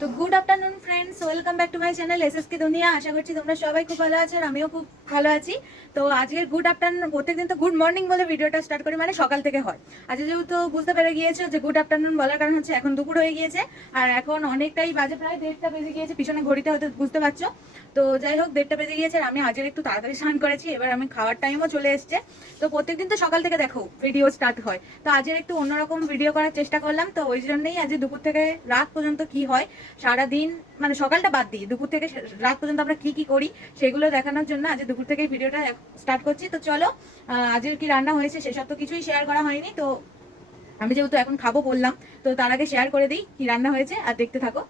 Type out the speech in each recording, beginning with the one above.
তো good afternoon friends, welcome back to my channel SSK দুনিয়া। আশা করছি তোমরা সবাই খুব ভালো আছো আর আমিও খুব ভালো আছি। তো আজকে গুড আফটারনুন, প্রত্যেকদিন তো গুড মর্নিং বলে ভিডিওটা স্টার্ট করি, মানে সকাল থেকে হয়। আজকে যেহেতু বুঝতে পেরে গিয়েছো যে গুড আফটারনুন বলার কারণ হচ্ছে এখন দুপুর হয়ে গিয়েছে আর এখন অনেকটাই বাজে, প্রায় 1:30 বেজে গিয়েছে, পিছনে ঘড়িতে হয়তো বুঝতে পারছো। তো যাই হোক, 1:30 বেজে গিয়েছে আর আমি আজকে একটু তাড়াতাড়ি স্নান করেছি, এবার আমি খাওয়ার টাইমও চলে এসছে। তো প্রত্যেকদিন তো সকাল থেকে দেখো ভিডিও স্টার্ট হয়, তো আজকে একটু অন্যরকম ভিডিও করার চেষ্টা করলাম। তো ওই জন্যই আজ দুপুর থেকে রাত পর্যন্ত কি হয় সারাদিন, মানে সকালটা বাদ দিই, দুপুর থেকে রাত পর্যন্ত আমরা কি কি করি সেগুলো দেখানোর জন্য আজ দুপুর থেকে ভিডিওটা স্টার্ট করছি। তো চলো, আজকের কি রান্না হয়েছে সেসব তো কিছুই শেয়ার করা হয়নি, তো আমি যেহেতু এখন খাবো বললাম, তো তার আগে শেয়ার করে দিই কি রান্না হয়েছে আর দেখতে থাকো।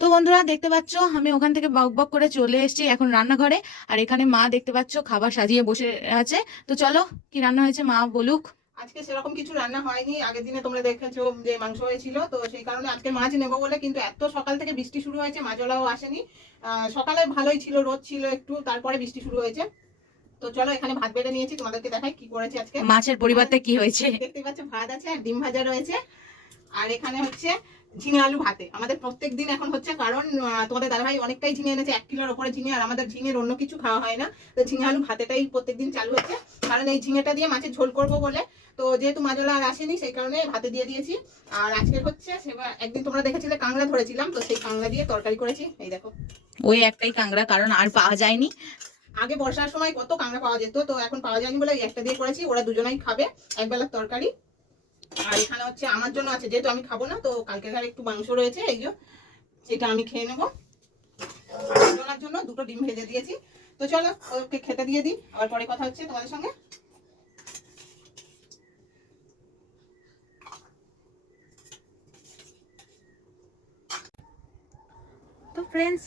তো বন্ধুরা দেখতে পাচ্ছ আমি ওখান থেকে বক বক করে চলে এসেছি এখন রান্নাঘরে, আর এখানে মা দেখতে পাচ্ছ খাবার সাজিয়ে বসে আছে। তো চলো কি রান্না হয়েছে মা বলুক। আজকে সেরকম কিছু রান্না হয়নি। আগের দিনে তোমরা দেখেছো যে মাংস হয়েছিল, তো সেই কারণে আজকে মাছ নেবো বলে, কিন্তু এত সকাল থেকে বৃষ্টি শুরু হয়েছে, মাছওয়ালাও আসেনি। সকালে ভালোই ছিল, রোদ ছিল একটু, তারপরে বৃষ্টি শুরু হয়েছে। তো চলো এখানে ভাত বেড়ে নিয়েছি, তোমাদেরকে দেখাই কি করেছি আজকে। মাছের পরিবর্তে কি হয়েছে? দেখতে পাচ্ছ ভাত আছে আর ডিম ভাজা রয়েছে। আর এখানে হচ্ছে ঝিঙে আলু ভাতে আমাদের প্রত্যেক দিন এখন হচ্ছে, কারণ তোমাদের দাদাভাই অনেকটাই ঝিঙে এনেছে, 1 কিলোর ওপরে ঝিঙে, আর আমাদের ঝিঙের অন্য কিছু খাওয়া হয় না। তো ঝিঙে আলু ভাতেটাই প্রত্যেকদিন চালু হচ্ছে, কারণ এই ঝিঙেটা দিয়ে মাছের ঝোল করবো বলে। তো যেহেতু মাছওয়ালা আর আসেনি সেই কারণে ভাতে দিয়ে দিয়েছি। আর আজকে হচ্ছে সেবার একদিন তোমরা দেখেছিলে কাঁকড়া ধরেছিলাম, তো সেই কাঁকড়া দিয়ে তরকারি করেছি, এই দেখো। ওই একটাই কাঁকড়া, কারণ আর পাওয়া যায়নি। আগে বর্ষার সময় কত কাঁকড়া পাওয়া যেত, তো এখন পাওয়া যায়নি বলে এই একটা দিয়ে করেছি, ওরা দুজনেই খাবে, একবেলার তরকারি। আর এখানে হচ্ছে আমার জন্য আছে, যেহেতু আমি খাবো না, তো কালকে ঘরে একটু মাংস রয়েছে, এই যে এটা আমি খেয়ে নেবো। আর ওনার জন্য 2টো ডিম ভেজে দিয়েছি। তো চলো ওকে খেতে দিয়ে দিই, আবার পরে কথা হচ্ছে তোমাদের সঙ্গে। তো ফ্রেন্ডস,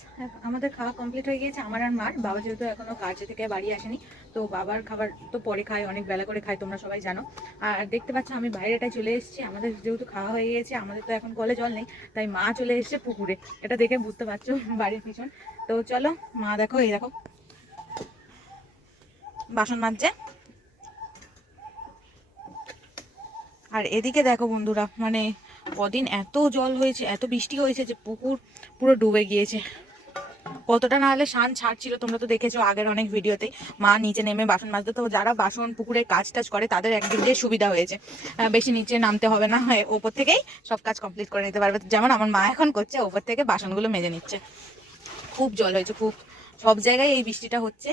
আমাদের খাওয়া কমপ্লিট হয়ে গিয়েছে আমার আর মার। বাবা যেহেতু এখনো কাজ থেকে বাড়ি আসেনি, তো বাবার খাবার তো পরে খায়, অনেক বেলা করে খায়, তোমরা সবাই জানো। আর দেখতে পাচ্ছ আমি বাইরেটায় চলে এসেছি, আমাদের যেহেতু খাওয়া হয়ে গিয়েছে, আমাদের তো এখন কলে জল নেই, তাই মা চলে এসেছে পুকুরে, এটা দেখে বুঝতে পারছো বাড়ির পিছন। তো চলো, মা দেখো, এই দেখো বাসন মাজছে। আর এদিকে দেখো বন্ধুরা, মানে কদিন এত জল হয়েছে, এত বৃষ্টি হয়েছে যে পুকুর পুরো ডুবে গিয়েছে। কতটা না হলে শান ছাড়ছিল, তোমরা তো দেখেছো আগের অনেক ভিডিওতে। মা নিচে নেমে বাসন মাজতে, তো যারা বাসন পুকুরে কাজ টাজ করে তাদের একদিক দিয়ে সুবিধা হয়েছে, বেশি নিচে নামতে হবে না, ওপর থেকেই সব কাজ কমপ্লিট করে নিতে পারবে। যেমন আমার মা এখন করছে, ওপর থেকে বাসনগুলো মেজে নিচ্ছে। খুব জল হয়েছে, খুব, সব জায়গায় এই বৃষ্টিটা হচ্ছে।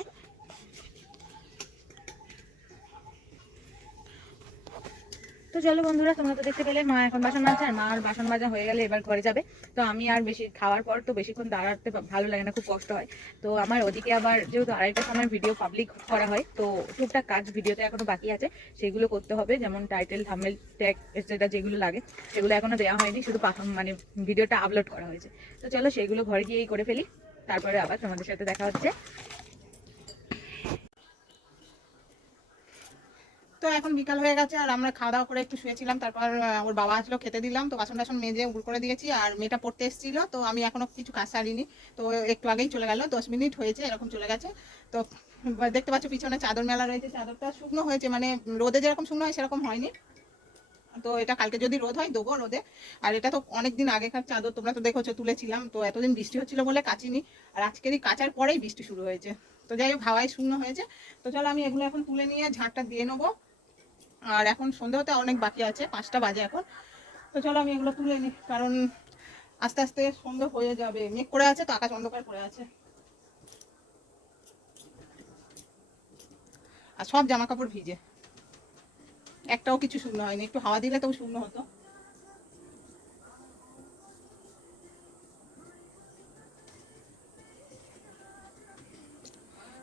তো চলো বন্ধুরা, তোমরা তো দেখতে পেলে মা এখন বাসন মাজছে, আর মার বাসন মাজা হয়ে গেলে এবার ঘরে যাবে। তো আমি আর বেশি খাওয়ার পর তো বেশিক্ষণ দাঁড়াতে ভালো লাগে না, খুব কষ্ট হয়। তো আমার ওদিকে আবার যেহেতু 2:30টার সময় ভিডিও পাবলিক করা হয়, তো টুকটাক কাজ ভিডিওতে এখনো বাকি আছে, সেগুলো করতে হবে, যেমন টাইটেল, থাম্বনেল, ট্যাগ এটসেট্রা যেগুলো লাগে সেগুলো এখনো দেওয়া হয়নি, শুধু মানে ভিডিওটা আপলোড করা হয়েছে। তো চলো সেগুলো ঘরে গিয়েই করে ফেলি, তারপরে আবার তোমাদের সাথে দেখা হচ্ছে। তো এখন বিকাল হয়ে গেছে আর আমরা খাওয়া দাওয়া করে একটু শুয়েছিলাম, তারপর ওর বাবা আসলো, খেতে দিলাম, তো বাসন টাসন মেজে উগুর করে দিয়েছি। আর মেয়েটা পড়তে এসেছিল, তো আমি এখনো কিছু কাজ সারিনি, তো একটু আগেই চলে গেল, 10 মিনিট হয়েছে এরকম চলে গেছে। তো দেখতে পাচ্ছ পিছনে চাদর মেলা রয়েছে, চাদরটা শুকনো হয়েছে, মানে রোদে যেরকম শুকনো হয় সেরকম হয়নি। তো এটা কালকে যদি রোদ হয় দেবো রোদে। আর এটা তো অনেকদিন আগেকার চাদর, তোমরা তো দেখেছো তুলেছিলাম, তো এতদিন বৃষ্টি হচ্ছিল বলে কাচিনি, আর আজকেরই কাচার পরেই বৃষ্টি শুরু হয়েছে। তো যাই হোক, হাওয়ায় শূন্য হয়েছে। তো চলো আমি এগুলো এখন তুলে নিয়ে ঝাঁটটা দিয়ে নেবো। আর এখন সন্ধ্যে হতে অনেক বাকি আছে, 5টা বাজে এখন। তো চলো আমি এগুলো তুলে নিই, কারণ আস্তে আস্তে সন্ধ্যে হয়ে যাবে, মেঘ করে আছে তো, আকাশ অন্ধকার করে আছে। আর সব জামা কাপড় ভিজে, একটাও কিছু শুকনো হয়নি, একটু হাওয়া দিলে তো শুকনো হতো।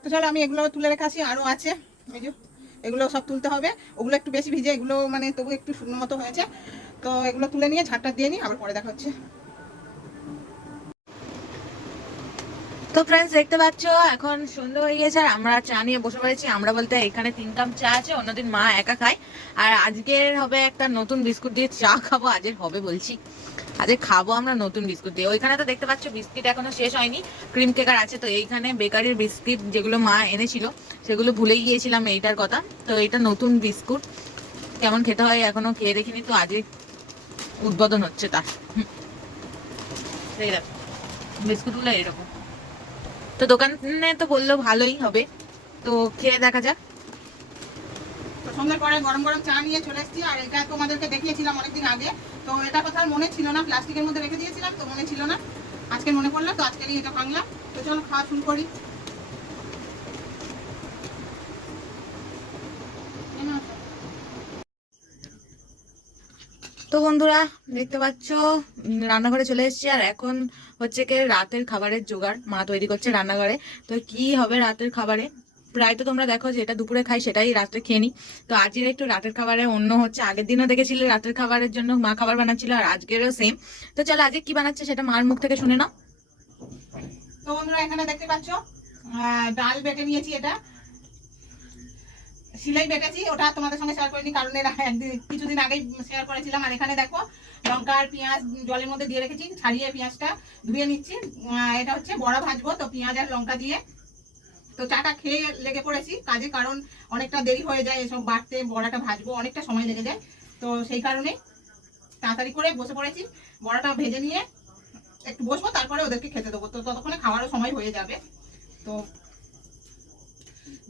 তো চলো আমি এগুলো তুলে রেখে আসি, আরও আছে, এই যে এগুলো সব তুলতে হবে। ওগুলো একটু বেশি ভিজে, এগুলো মানে তবু একটু শুকনো মতো হয়েছে। তো এগুলো তুলে নিয়ে ঝাঁটটা দিয়ে নিই, আবার পরে দেখা হচ্ছে। তো ফ্রেন্ডস দেখতে পাচ্ছ এখন সন্ধ্যা হয়ে গেছে আর আমরা চা নিয়ে বসে পড়েছি। আমরা বলতে এখানে 3 কাপ চা আছে, অন্যদিন মা একা খায়। আর আজকের হবে একটা নতুন বিস্কুট দিয়ে চা খাবো, আজকের হবে বলছি, আজকে খাবো আমরা নতুন বিস্কুট দিয়ে। ওইখানে তো দেখতে পাচ্ছ বিস্কিট এখনো শেষ হয়নি, ক্রিম কেকার আছে। তো এইখানে বেকারির বিস্কিট যেগুলো মা এনেছিল সেগুলো ভুলেই গিয়েছিলাম এইটার কথা। তো এটা নতুন বিস্কুট, কেমন খেতে হয় এখনো খেয়ে দেখিনি, তো আজকে উদ্বোধন হচ্ছে তার। এই দেখো বিস্কুটগুলো এরকম। তো দোকানে তো বললো ভালোই হবে, তো খেয়ে দেখা যাক। তো সন্ধ্যার পরে গরম গরম চা নিয়ে চলে এসেছি। আর এটা তোমাদেরকে দেখিয়েছিলাম অনেকদিন আগে, তো এটা কথা আর মনে ছিল না, প্লাস্টিকের মধ্যে রেখে দিয়েছিলাম তো মনে ছিল না, আজকে মনে পড়লো তো আজকেরই এটা ভাঙলাম। তো চলো খাওয়া শুরু করি। তো বন্ধুরা দেখতে পাচ্ছ রান্নাঘরে চলে এসেছি, আর এখন হচ্ছে কি রাতের খাবারের জোগাড় মা তৈরি করছে রান্নাঘরে। তো কি হবে রাতের খাবারে, প্রায় তো তোমরা দেখো যেটা দুপুরে খাই সেটাই রাত্রে খেয়ে নিই। তো আজকের একটু রাতের খাবারে অন্য হচ্ছে, আগের দিনও দেখেছিলে রাতের খাবারের জন্য মা খাবার বানাচ্ছিল, আর আজকেরও সেম। তো চলো আজকে কি বানাচ্ছে সেটা মার মুখ থেকে শুনে নাও। তো বন্ধুরা এখানে দেখতে পাচ্ছ ডাল বেটে নিয়েছি, এটা শিলাই বেটেছি, ওটা তোমাদের সঙ্গে শেয়ার করিনি কারণ এর কিছুদিন আগেই শেয়ার করেছিলাম। আর এখানে দেখো লঙ্কা আর পেঁয়াজ জলের মধ্যে দিয়ে রেখেছি, ছাড়িয়ে পেঁয়াজটা ধুয়ে নিচ্ছি। এটা হচ্ছে বড়া ভাজবো, তো পেঁয়াজ আর লঙ্কা দিয়ে। তো চাটা খেয়ে লেগে পড়েছি কাজে, কারণ অনেকটা দেরি হয়ে যায় এসব বাটতে, বড়াটা ভাজবো অনেকটা সময় লেগে যায়, তো সেই কারণে তাড়াতাড়ি করে বসে পড়েছি। বড়াটা ভেজে নিয়ে একটু বসবো, তারপরে ওদেরকে খেতে দেবো, তো ততক্ষণে খাওয়ারও সময় হয়ে যাবে। তো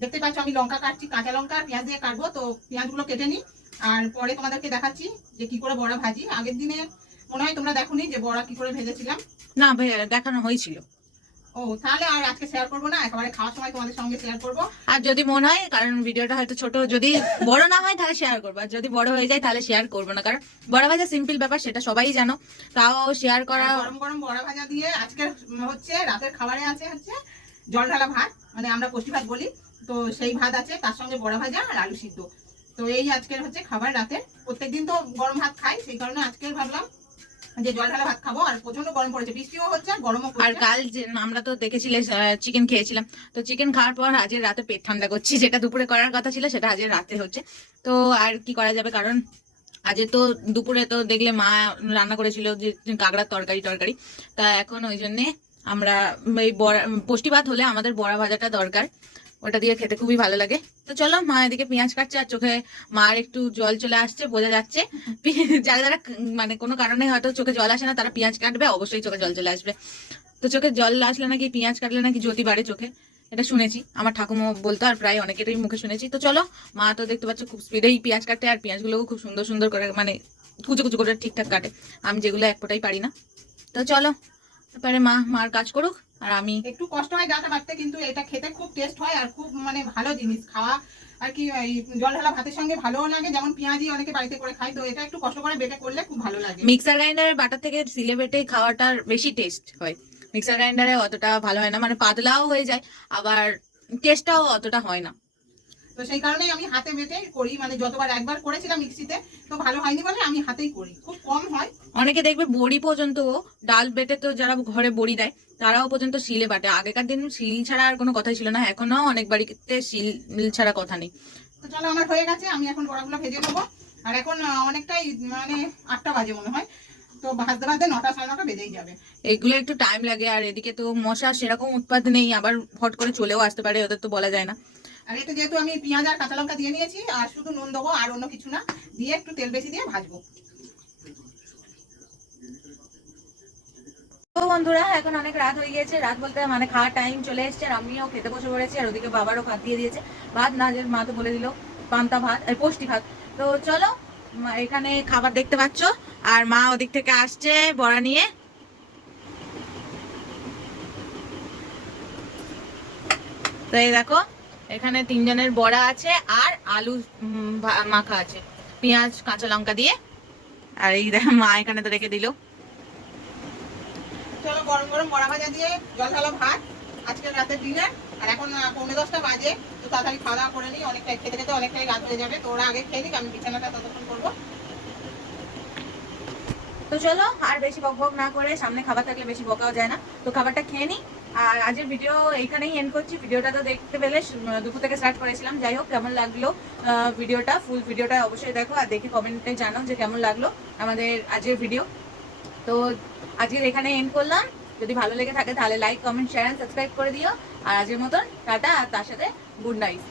দেখতে পাচ্ছ আমি লঙ্কা কাটছি, কাঁচা লঙ্কা আর পেঁয়াজ দিয়ে কাটবো, তো পেঁয়াজগুলো কেটে নিই আর পরে তোমাদেরকে দেখাচ্ছি যে কি করে বড়া ভাজি। আগের দিনে মনে হয় তোমরা দেখোনি যে বড়া কি করে ভেজেছিলাম। না ভাই, দেখানো হয়েছিল। ও তাহলে আর আজকে শেয়ার করবো না, একেবারে খাওয়ার সময় তোমাদের সঙ্গে শেয়ার করবো। আর যদি মনে হয়, কারণ ভিডিওটা হয়তো ছোট, যদি বড় না হয় তাহলে শেয়ার করবো, আর যদি বড় হয়ে যায় তাহলে শেয়ার করবো না, কারণ বড় ভাজা সিম্পল ব্যাপার সেটা সবাই জানো, তাও শেয়ার করা। গরম গরম বড়া ভাজা দিয়ে আজকে হচ্ছে রাতের খাবারে আছে হচ্ছে জল ঢালা ভাত, মানে আমরা কচি ভাত বলি, তো সেই ভাত আছে, তার সঙ্গে বড়া ভাজা আর আলু সিদ্ধ। তো এই আজকের হচ্ছে খাবার রাতে। প্রত্যেকদিন তো গরম ভাত খাই, সেই কারণে আজকে ভাবলাম যে জল ঢালা ভাত খাবো। আর প্রচন্ড গরম পড়েছে, বৃষ্টিও হচ্ছে আর গরমও আর পড়ছে। কাল যে আমরা তো দেখেছিলে চিকেন খেয়েছিলাম, তো চিকেন খাওয়ার পর আজ রাতে পেট ঠান্ডা করছি, যেটা দুপুরে করার কথা ছিল সেটা আজ রাতে হচ্ছে। তো আর কি করা যাবে, কারণ আজ তো দুপুরে তো দেখলে মা রান্না করেছিল যে কাঁকড়ার তরকারি টরকারি, তা এখন ওই জন্যে আমরা এই বড়া পুষ্টি ভাত হলে আমাদের বড়া ভাজাটা দরকার, ওটা দিয়ে খেতে খুবই ভালো লাগে। তো চলো, মা এদিকে পেঁয়াজ কাটছে আর চোখে মার একটু জল চলে আসছে, বোঝা যাচ্ছে। যারা যারা মানে কোনো কারণে হয়তো চোখে জল আসে না, তারা পেঁয়াজ কাটবে অবশ্যই চোখে জল চলে আসবে। তো চোখে জল আসলে নাকি পেঁয়াজ কাটলে নাকি জ্যোতি বাড়ে চোখে, এটা শুনেছি, আমার ঠাকুমা বলতো, আর প্রায় অনেকেরই মুখে শুনেছি। তো চলো, মা তো দেখতে পাচ্ছ খুব স্পিডেই পেঁয়াজ কাটে, আর পেঁয়াজগুলোও খুব সুন্দর সুন্দর করে, মানে কুচো কুচো করে ঠিকঠাক কাটে, আমি যেগুলো এক ফোঁটাই পারি না। তো চলো, তারপরে মার কাজ করুক, আর আমি একটু কষ্ট হয় ডাটা বাটতে, কিন্তু এটা খেতে খুব টেস্ট হয় আর খুব মানে ভালো জিনিস খাওয়া। আর কি এই জল ঢালা ভাতের সঙ্গে ভালোও লাগে, যেমন পেঁয়াজি অনেকে বাড়িতে করে খায়, তো এটা একটু কষ্ট করে বেটে করলে খুব ভালো লাগে। মিক্সার গ্রাইন্ডারের বাটার থেকে সিলে বেটে খাওয়াটার বেশি টেস্ট হয়, মিক্সার গ্রাইন্ডারে অতটা ভালো হয় না, মানে পাতলাও হয়ে যায়, আবার টেস্টটাও অতটা হয় না। তো সেই কারণেই আমি হাতে বেটে করি, মানে যতবার একবার করেছিলাম মিক্সিতে তো ভালো হয়নি বলে আমি হাতেই করি, খুব কম হয়। অনেকে দেখবে বড়ি পর্যন্ত, ডাল বেটে তো যারা ঘরে বড়ি দেয় তারাও পর্যন্ত শিলে বাটে। আগেকার দিন শিল ছাড়া আর কোনো কথাই ছিল না, এখনো অনেক বাড়িতে শিল ছাড়া কথা নেই। তো চলো আমার হয়ে গেছে, আমি এখন বড়াগুলো ভেজে নেবো। আর এখন অনেকটাই মানে 8টা বাজে মনে হয়, তো ভাজতে ভাজতে 9টা 9:30 বেজেই যাবে। এগুলো একটু টাইম লাগে, আর এদিকে তো মশা সেরকম উৎপাদ নেই, আবার হট করে চলেও আসতে পারে, ওদের তো বলা যায় না। আর এটা যেহেতু আমি পেঁয়াজ আর কাঁচা লঙ্কা দিয়ে নিয়েছি, আর শুধু নুন দেবো আর অন্য কিছু না, দিয়ে একটু তেল বেশি দিয়ে ভাজবো। তো বন্ধুরা এখন অনেক রাত হয়ে গিয়েছে, রাত বলতে মানে খাওয়ার টাইম চলে এসেছে, আর আমিও খেতে বসে পড়েছি, আর ওদিকে বাবারও ভাত দিয়ে দিয়েছে। ভাত না, যে মা তো বলে দিল পান্তা ভাত, পুষ্টি ভাত। তো চলো, এখানে খাবার দেখতে পাচ্ছ, আর মা ওদিক থেকে আসছে বড়া নিয়ে। তো এই দেখো, এখানে 3 জনের বড়া আছে, আর আলু মাখা আছে পেঁয়াজ কাঁচা লঙ্কা দিয়ে, আর এই দেখো মা এখানে তো রেখে দিল। চলো গরম গরম বড়া ভাজা দিয়ে জল ঢালা ভাত আজকের রাতের ডিনার। আর এখন 9:45 বাজে, তো তাড়াতাড়ি খাওয়া দাওয়া করে নিই, অনেকটাই খেতে খেতে অনেকটাই রাত হয়ে যাবে, তো ওরা আগে খেয়ে নিক, আমি বিছানাটা ততক্ষণ করবো। তো চলো, আর বেশি বক বক না করে, সামনে খাবার থাকলে বেশি বকাও যায় না, তো খাবারটা খেয়ে নিই। আর আজকের ভিডিও এইখানেই এন্ড করছি। ভিডিওটা তো দেখতে পেলে দুপুর থেকে স্টার্ট করেছিলাম, যাই হোক কেমন লাগলো ভিডিওটা, ফুল ভিডিওটা অবশ্যই দেখো, আর দেখে কমেন্টে জানাও যে কেমন লাগলো আমাদের আজকের ভিডিও। তো আজকের এখানে এন্ড করলাম, যদি ভালো লেগে থাকে তাহলে লাইক কমেন্ট শেয়ার সাবস্ক্রাইব করে দিও। আর আজকের মতন টাটা, আর তার সাথে গুড নাইট।